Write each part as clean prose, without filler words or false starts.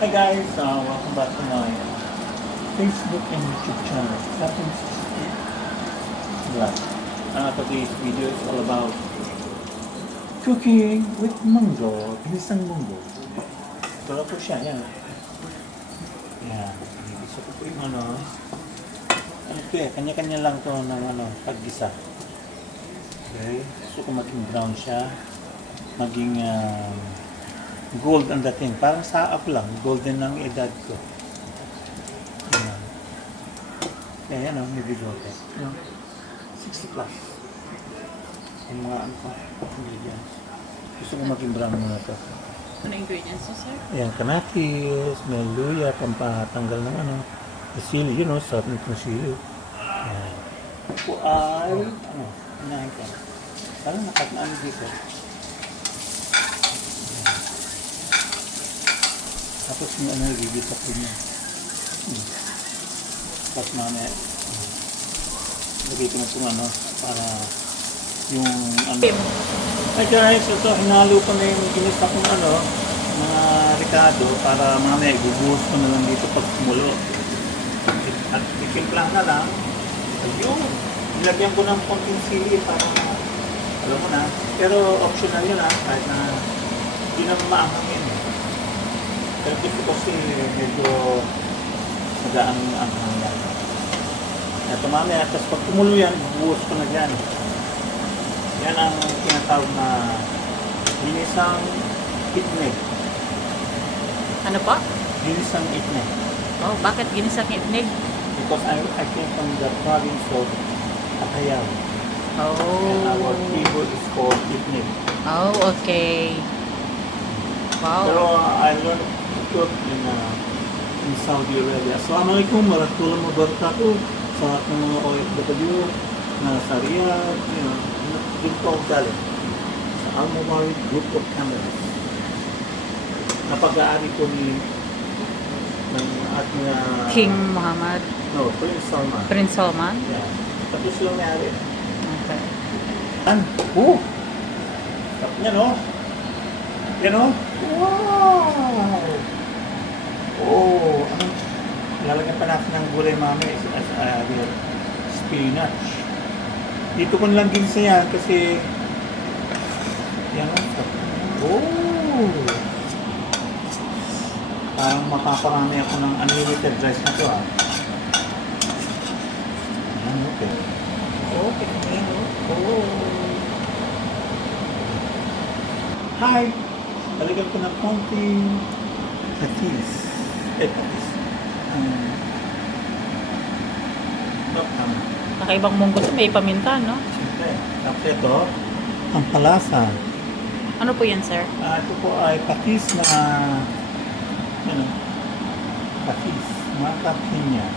Hi guys, welcome back to my Facebook and YouTube channel. Captain Vlog. Today's video is all about cooking with munggo, ginisang munggo. Ito na po siya, yan. Yan. Gusto ko po yung ano ito kanya-kanya lang to ng paggisa. Okay, gusto ko maging brown siya, maging gold ang dating. Parang saap lang, golden ang edad ko. Yan. Kaya yan may bigote. 60 plus. Yung mga ingredients. Gusto ko maging brown muna to. Ano ingredients to, sir? Ayan, kamatis, may luya, pampatanggal ng sili, sarap nitong sili. Ayan. Ito ay, unahin ko. Parang nakataan dito. Tapos yung gigisa ko niya. Tapos mamaya, lagay ko na itong para yung Hi guys, ito hinalo ko na yung ginisa kong mga ricado para mamaya gubuhos ko na lang dito pag kumulo. At itimpla na lang. Ayun, nilagyan ko ng konting sili para alam mo na. Pero optional yun kahit na hindi naman maanghang yun. Pero gusto ko kasi medyo magaang anghang yan. Ito mamaya, tapos pag kumulo yan, bubuhos ko na dyan. Yan ang tinatawag na ginisang itne. Ano pa? Ginisang itne. Oh, bakit ginisang itnig? Because I came from the province of Apayao. And our Oh. people is called itne. Oh, okay. Pero Wow. I learned to cook in Saudi Arabia. Assalamualaikum warahmatullahi wabarakatuh. Sa mga OFW na sa Riyadh, dito ako galing. Sa Al-Mumarid Group of Cameras. Napag-aari ko ng ating King Muhammad. No, Prince Salman. Prince Salman. Yeah. Tapos yung may-ari. Okay. Sarap niya, no? Yan, no? Wow! Oh, lalagyan pa natin ng gulay mami as spinach. Dito ko lang ginisa yan kasi yan, oh! Parang makaparami ako ng unlimited rice na to, Ayan, okay. Okay, oh. Hi! Talagyan ko ng konting patis. Patis. Tama. Nakaibang munggo to, may paminta, no? Siyempre. Tapos ito, ang palasa. Ano po yan, sir? Ito po ay patis na patis. Mga kapinya.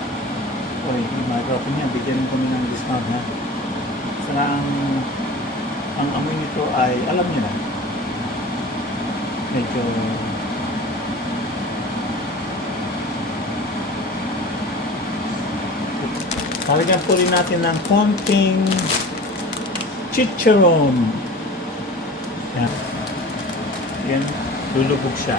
O, yung mga kapinya, bigyan kami ng discount na. Sana ang amoy nito ay, alam niyo na, medyo talagyan po rin natin ng konting chicharon. Yan. Yan, lulubog siya.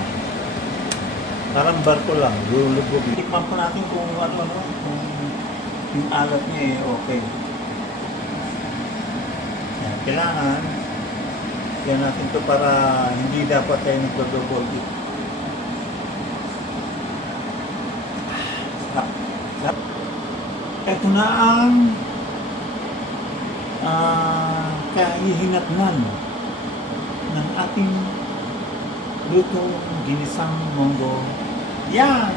Parang barko lang, lulubog. Tikman po natin kung kung yung alat niya okay. Yan, kailangan yan natin to para hindi dapat tayo nagdodobol. Sarap. Ito na ang kahihinatnan ng ating lutong ginisang munggo. Yan!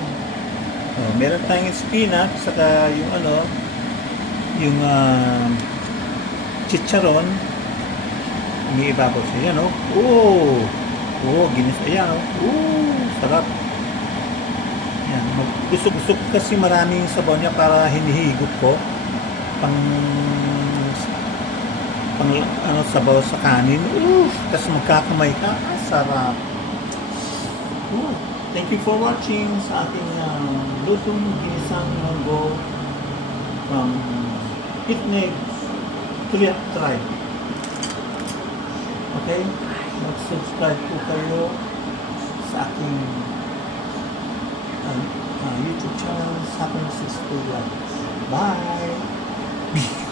Meron tayong spinach, saka yung chicharon. May ibabaw siya. Yan, ginis. Ayan, sarap. Yan. Gusto ko kasi maraming sabaw niya para hinihigop ko. Pang sabaw sa kanin. Tapos magkakamay ka. Sarap. Thank you for watching sa ating lutong ginisang munggo from Itneg Tribe. Okay? Mag-subscribe po kayo sa aking YouTube channel, Happiness is Bye!